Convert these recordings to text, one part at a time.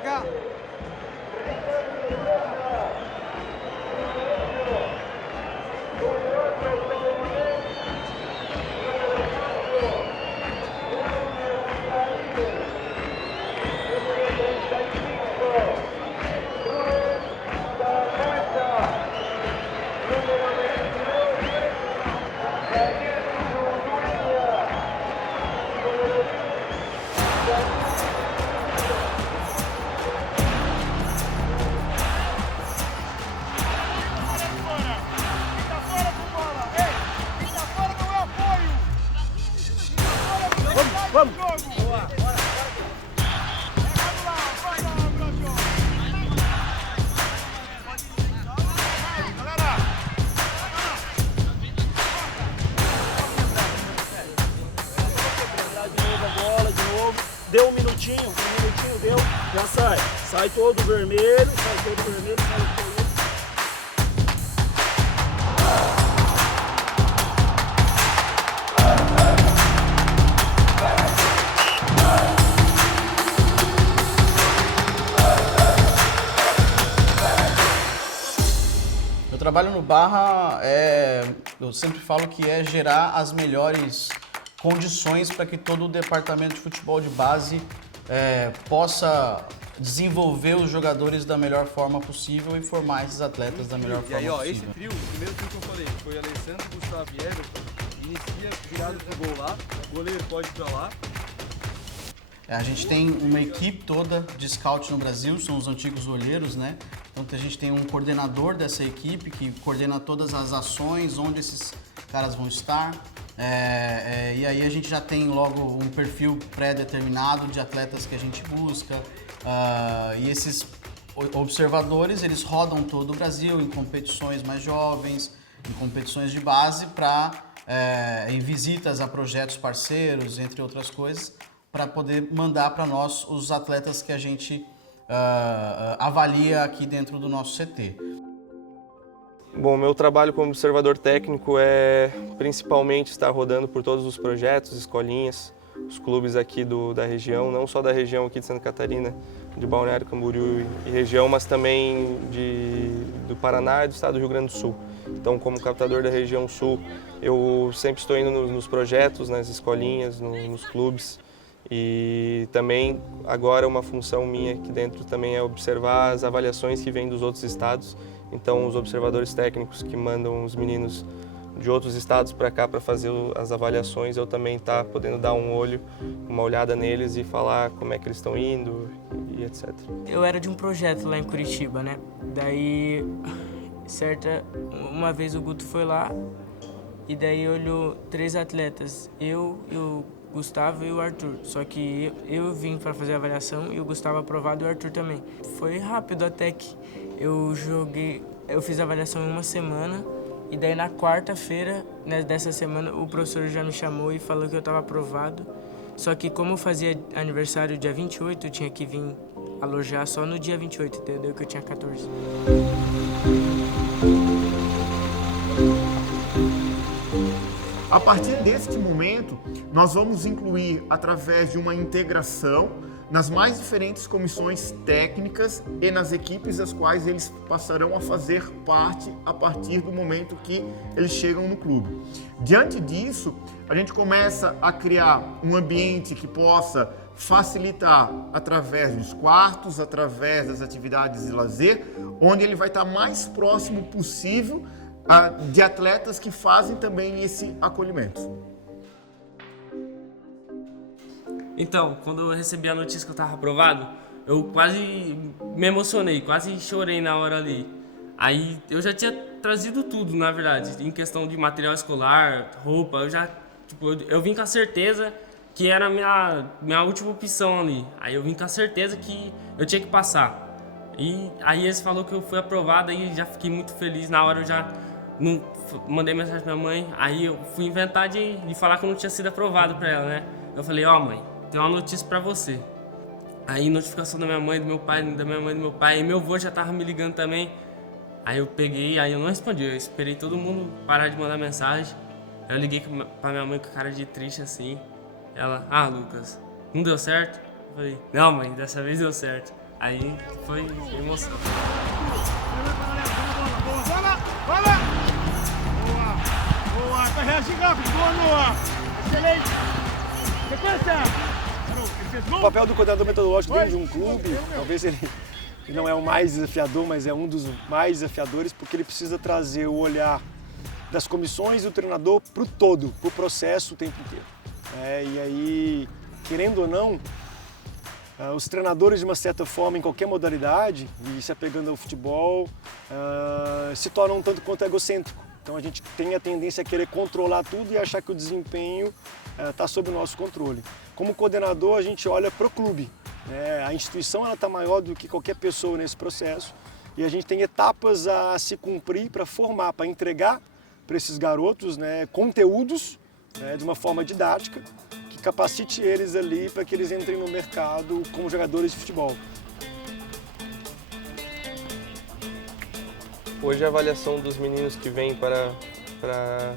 cá. Vamos! Boa, bora! Deu um minutinho deu, já sai. Sai todo vermelho, sai todo vermelho. Meu trabalho no Barra eu sempre falo que é gerar as melhores condições para que todo o departamento de futebol de base possa desenvolver os jogadores da melhor forma possível e formar esses atletas da melhor forma possível. E aí, esse trio, o primeiro trio que eu falei, foi Alessandro, Gustavo e Everton, inicia virado pro gol lá, o goleiro pode ir pra lá. A gente tem uma equipe toda de scout no Brasil, são os antigos olheiros, né? Então a gente tem um coordenador dessa equipe que coordena todas as ações, onde esses caras vão estar. E aí a gente já tem logo um perfil pré-determinado de atletas que a gente busca. E esses observadores, eles rodam todo o Brasil em competições mais jovens, em competições de base, em visitas a projetos parceiros, entre outras coisas, para poder mandar para nós os atletas que a gente avalia aqui dentro do nosso CT. Bom, meu trabalho como observador técnico é principalmente estar rodando por todos os projetos, escolinhas, os clubes aqui da região, não só da região aqui de Santa Catarina, de Balneário Camboriú e região, mas também do Paraná e do estado do Rio Grande do Sul. Então, como captador da região sul, eu sempre estou indo nos projetos, nas escolinhas, nos clubes. E também agora uma função minha aqui dentro também é observar as avaliações que vêm dos outros estados. Então os observadores técnicos que mandam os meninos de outros estados para cá para fazer as avaliações, eu também tá podendo dar um olho, uma olhada neles e falar como é que eles estão indo e etc. Eu era de um projeto lá em Curitiba, né? Daí, uma vez o Guto foi lá e daí olhou 3 atletas, eu e o Gustavo e o Arthur, só que eu vim para fazer a avaliação e o Gustavo aprovado e o Arthur também. Foi rápido até que eu fiz a avaliação em uma semana e daí na quarta-feira dessa semana o professor já me chamou e falou que eu estava aprovado. Só que como eu fazia aniversário dia 28, eu tinha que vir alojar só no dia 28, entendeu? Que eu tinha 14. A partir deste momento, nós vamos incluir, através de uma integração, nas mais diferentes comissões técnicas e nas equipes das quais eles passarão a fazer parte a partir do momento que eles chegam no clube. Diante disso, a gente começa a criar um ambiente que possa facilitar através dos quartos, através das atividades de lazer, onde ele vai estar mais próximo possível de atletas que fazem também esse acolhimento. Então, quando eu recebi a notícia que eu estava aprovado, eu quase me emocionei, quase chorei na hora ali. Aí eu já tinha trazido tudo, na verdade, em questão de material escolar, roupa, eu vim com a certeza que era a minha última opção ali. Aí eu vim com a certeza que eu tinha que passar. E aí eles falaram que eu fui aprovado e já fiquei muito feliz. Na hora eu já mandei mensagem pra minha mãe, aí eu fui inventar de falar que eu não tinha sido aprovado pra ela, né? Eu falei, mãe, tem uma notícia pra você. Aí notificação da minha mãe, do meu pai, da minha mãe, do meu pai, e meu avô já tava me ligando também. Aí eu peguei, aí eu não respondi, eu esperei todo mundo parar de mandar mensagem. Eu liguei pra minha mãe com cara de triste assim. Ela, Lucas, não deu certo? Eu falei, não mãe, dessa vez deu certo. Aí foi emoção. Bola! Boa! Tá reagindo rápido, boa, Noah! Excelente! Sequência! O papel do coordenador metodológico dentro de um clube, talvez ele não é o mais desafiador, mas é um dos mais desafiadores, porque ele precisa trazer o olhar das comissões e do treinador para o todo, para o processo o tempo inteiro. E aí, querendo ou não, os treinadores, de uma certa forma, em qualquer modalidade, e se apegando ao futebol, se tornam um tanto quanto egocêntrico. Então a gente tem a tendência a querer controlar tudo e achar que o desempenho está sob o nosso controle. Como coordenador, a gente olha para o clube. A instituição está maior do que qualquer pessoa nesse processo e a gente tem etapas a se cumprir para formar, para entregar para esses garotos conteúdos de uma forma didática que capacite eles ali para que eles entrem no mercado como jogadores de futebol. Hoje a avaliação dos meninos que vêm para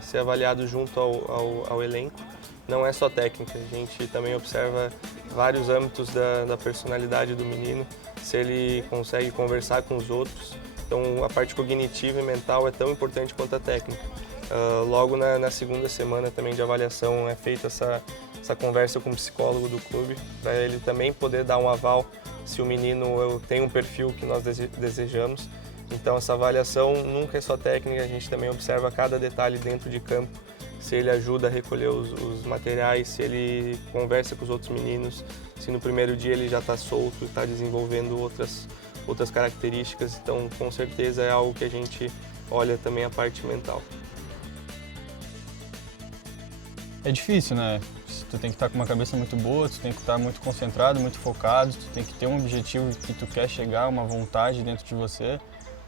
ser avaliado junto ao elenco não é só técnica, a gente também observa vários âmbitos da personalidade do menino, se ele consegue conversar com os outros. Então a parte cognitiva e mental é tão importante quanto a técnica. Logo na segunda semana também de avaliação é feita essa conversa com o psicólogo do clube, para ele também poder dar um aval se o menino tem um perfil que nós desejamos. Então essa avaliação nunca é só técnica, a gente também observa cada detalhe dentro de campo, se ele ajuda a recolher os materiais, se ele conversa com os outros meninos, se no primeiro dia ele já está solto e está desenvolvendo outras características. Então com certeza é algo que a gente olha também a parte mental. É difícil, né? Tu tem que estar com uma cabeça muito boa, tu tem que estar muito concentrado, muito focado, tu tem que ter um objetivo que tu quer chegar, uma vontade dentro de você.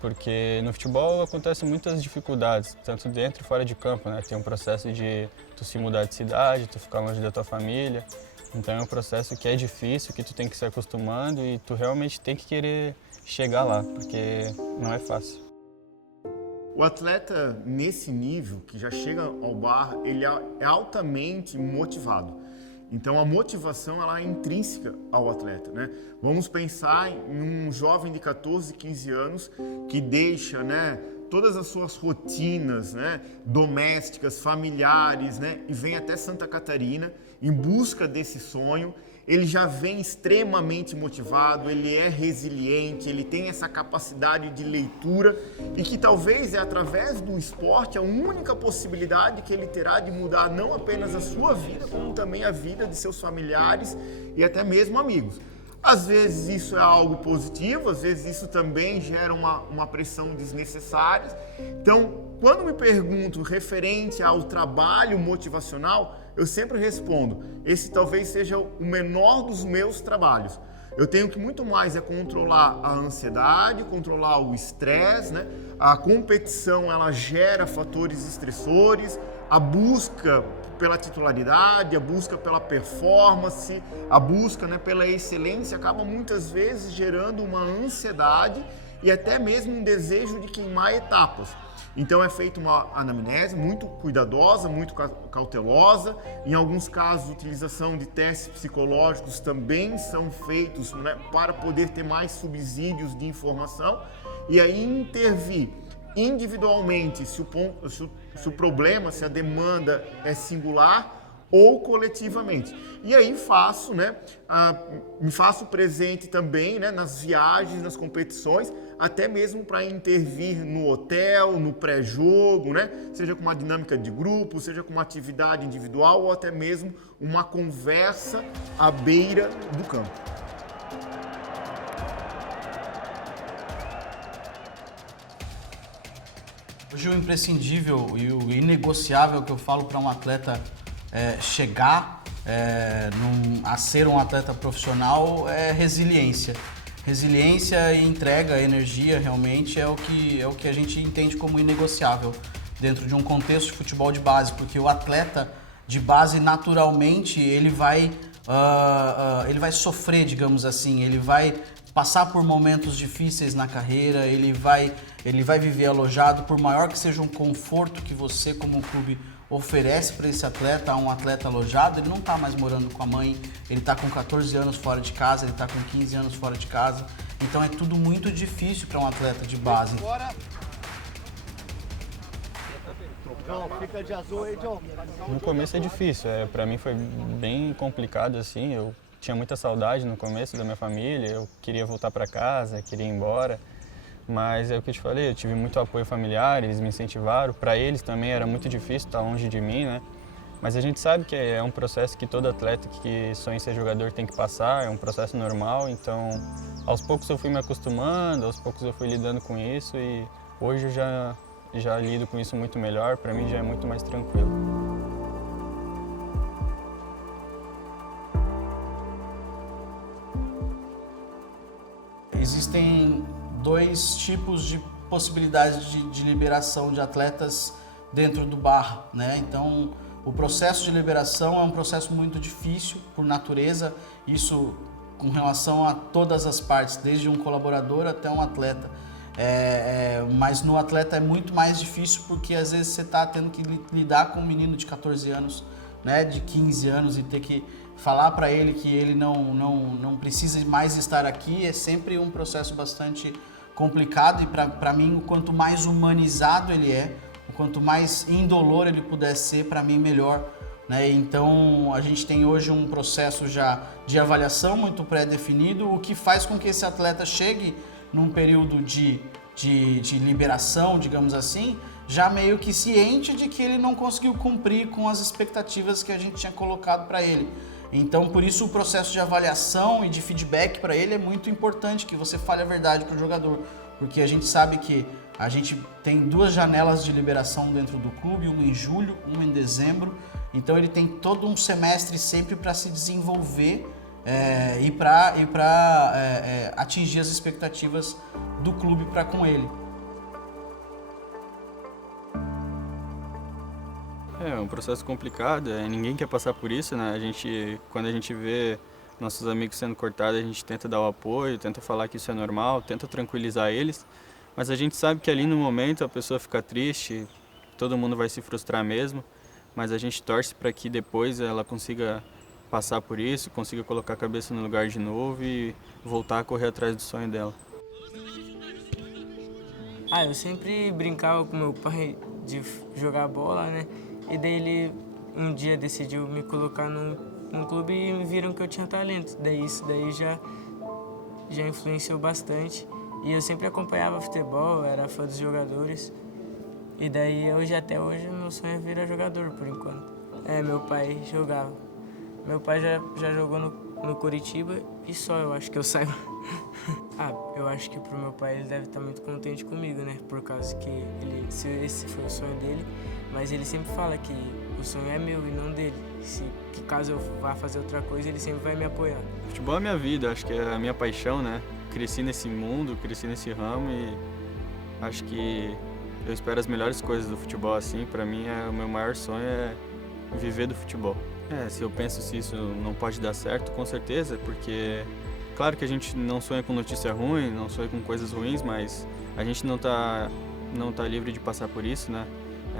Porque no futebol acontecem muitas dificuldades, tanto dentro e fora de campo, né? Tem um processo de tu se mudar de cidade, tu ficar longe da tua família. Então é um processo que é difícil, que tu tem que se acostumando e tu realmente tem que querer chegar lá, porque não é fácil. O atleta nesse nível, que já chega ao bar, ele é altamente motivado. Então a motivação ela é intrínseca ao atleta, né? Vamos pensar em um jovem de 14, 15 anos que deixa, todas as suas rotinas, domésticas, familiares, e vem até Santa Catarina em busca desse sonho. Ele já vem extremamente motivado, ele é resiliente, ele tem essa capacidade de leitura e que talvez através do esporte a única possibilidade que ele terá de mudar não apenas a sua vida, como também a vida de seus familiares e até mesmo amigos. Às vezes isso é algo positivo, às vezes isso também gera uma pressão desnecessária. Então, quando me pergunto referente ao trabalho motivacional, eu sempre respondo, esse talvez seja o menor dos meus trabalhos. Eu tenho que muito mais controlar a ansiedade, controlar o estresse, A competição ela gera fatores estressores, a busca pela titularidade, a busca pela performance, a busca pela excelência acaba muitas vezes gerando uma ansiedade e até mesmo um desejo de queimar etapas. Então é feita uma anamnese muito cuidadosa, muito cautelosa. Em alguns casos, a utilização de testes psicológicos também são feitos para poder ter mais subsídios de informação e aí intervir individualmente se o problema, se a demanda é singular ou coletivamente. E aí me faço presente também nas viagens, nas competições, até mesmo para intervir no hotel, no pré-jogo, seja com uma dinâmica de grupo, seja com uma atividade individual ou até mesmo uma conversa à beira do campo. Hoje o imprescindível e o inegociável que eu falo para um atleta chegar a ser um atleta profissional é resiliência. Resiliência e entrega, energia realmente é o que a gente entende como inegociável dentro de um contexto de futebol de base, porque o atleta de base naturalmente ele vai sofrer, digamos assim, ele vai passar por momentos difíceis na carreira, ele vai viver alojado, por maior que seja um conforto que você como clube oferece para esse atleta, um atleta alojado, ele não está mais morando com a mãe, ele está com 14 anos fora de casa, ele está com 15 anos fora de casa. Então é tudo muito difícil para um atleta de base. Fica de azul aí, John. No começo é difícil, para mim foi bem complicado assim, eu tinha muita saudade no começo da minha família, eu queria voltar para casa, queria ir embora, mas é o que eu te falei, eu tive muito apoio familiar, eles me incentivaram, para eles também era muito difícil estar longe de mim, né? Mas a gente sabe que é um processo que todo atleta que sonha em ser jogador tem que passar, é um processo normal, então aos poucos eu fui me acostumando, aos poucos eu fui lidando com isso e hoje eu já lido com isso muito melhor, para mim já é muito mais tranquilo. Existem dois tipos de possibilidades de liberação de atletas dentro do Barra, né? Então, o processo de liberação é um processo muito difícil por natureza, isso com relação a todas as partes, desde um colaborador até um atleta. Mas no atleta é muito mais difícil porque às vezes você está tendo que lidar com um menino de 14 anos, né, de 15 anos e ter que falar para ele que ele não precisa mais estar aqui é sempre um processo bastante complicado e para mim, o quanto mais humanizado ele é, o quanto mais indolor ele puder ser, para mim melhor, né? Então a gente tem hoje um processo já de avaliação muito pré-definido, o que faz com que esse atleta chegue num período de liberação, digamos assim, já meio que ciente de que ele não conseguiu cumprir com as expectativas que a gente tinha colocado para ele. Então, por isso o processo de avaliação e de feedback para ele é muito importante, que você fale a verdade para o jogador, porque a gente sabe que a gente tem 2 janelas de liberação dentro do clube, uma em julho, uma em dezembro, então ele tem todo um semestre sempre para se desenvolver e para atingir as expectativas do clube para com ele. É um processo complicado, ninguém quer passar por isso, né? Quando a gente vê nossos amigos sendo cortados, a gente tenta dar o apoio, tenta falar que isso é normal, tenta tranquilizar eles, mas a gente sabe que ali no momento a pessoa fica triste, todo mundo vai se frustrar mesmo, mas a gente torce para que depois ela consiga passar por isso, consiga colocar a cabeça no lugar de novo e voltar a correr atrás do sonho dela. Eu sempre brincava com meu pai de jogar bola, né? E daí ele um dia decidiu me colocar num clube e viram que eu tinha talento. Daí isso daí já influenciou bastante. E eu sempre acompanhava futebol, era fã dos jogadores. E daí até hoje meu sonho é virar jogador por enquanto. Meu pai jogava. Meu pai já jogou no Curitiba e só, eu acho que eu saiba. Eu acho que pro meu pai ele deve estar muito contente comigo, né? Por causa que esse foi o sonho dele, mas ele sempre fala que o sonho é meu e não dele. Que caso eu vá fazer outra coisa, ele sempre vai me apoiar. Futebol é minha vida, acho que é a minha paixão, né? Cresci nesse mundo, cresci nesse ramo e acho que eu espero as melhores coisas do futebol assim. Pra mim, o meu maior sonho é viver do futebol. Se eu penso se isso não pode dar certo, com certeza, porque claro que a gente não sonha com notícia ruim, não sonha com coisas ruins, mas a gente não tá livre de passar por isso, né?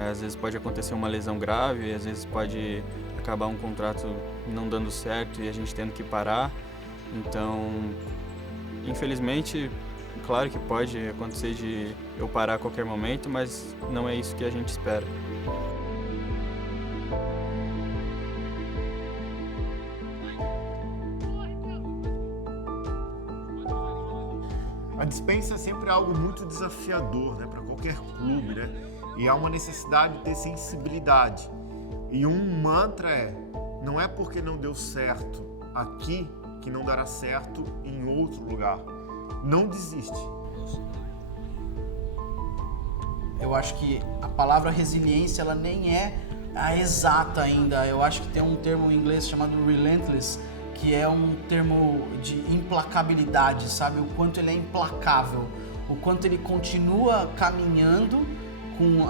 Às vezes pode acontecer uma lesão grave, às vezes pode acabar um contrato não dando certo e a gente tendo que parar. Então, infelizmente, claro que pode acontecer de eu parar a qualquer momento, mas não é isso que a gente espera. A dispensa é sempre algo muito desafiador, né, para qualquer clube, né? E há uma necessidade de ter sensibilidade. E um mantra não é porque não deu certo aqui que não dará certo em outro lugar. Não desiste. Eu acho que a palavra resiliência ela nem é a exata ainda. Eu acho que tem um termo em inglês chamado relentless, que é um termo de implacabilidade, sabe? O quanto ele é implacável, o quanto ele continua caminhando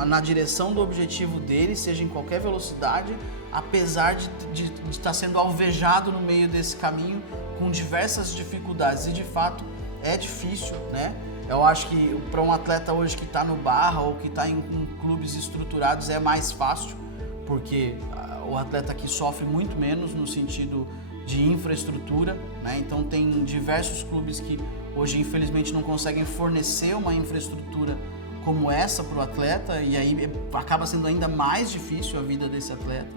na direção do objetivo dele, seja em qualquer velocidade, apesar de estar sendo alvejado no meio desse caminho com diversas dificuldades. E de fato é difícil, né? Eu acho que para um atleta hoje que está no Barra ou que está em clubes estruturados é mais fácil, porque o atleta aqui sofre muito menos no sentido de infraestrutura, né? Então tem diversos clubes que hoje infelizmente não conseguem fornecer uma infraestrutura como essa para o atleta, e aí acaba sendo ainda mais difícil a vida desse atleta.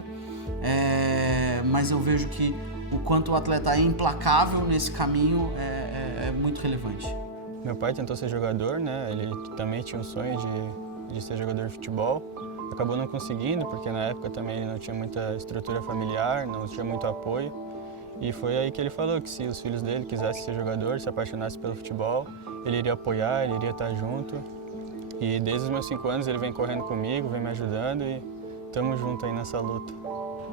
Mas eu vejo que o quanto o atleta é implacável nesse caminho é muito relevante. Meu pai tentou ser jogador, né? Ele também tinha um sonho de ser jogador de futebol. Acabou não conseguindo, porque na época também ele não tinha muita estrutura familiar, não tinha muito apoio. E foi aí que ele falou que se os filhos dele quisessem ser jogador, se apaixonassem pelo futebol, ele iria apoiar, ele iria estar junto. E desde os meus 5 anos ele vem correndo comigo, vem me ajudando e estamos juntos aí nessa luta.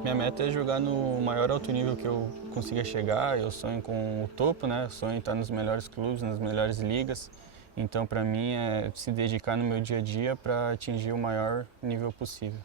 Minha meta é jogar no maior alto nível que eu consiga chegar. Eu sonho com o topo, né? Eu sonho em estar nos melhores clubes, nas melhores ligas. Então, para mim, é se dedicar no meu dia a dia para atingir o maior nível possível.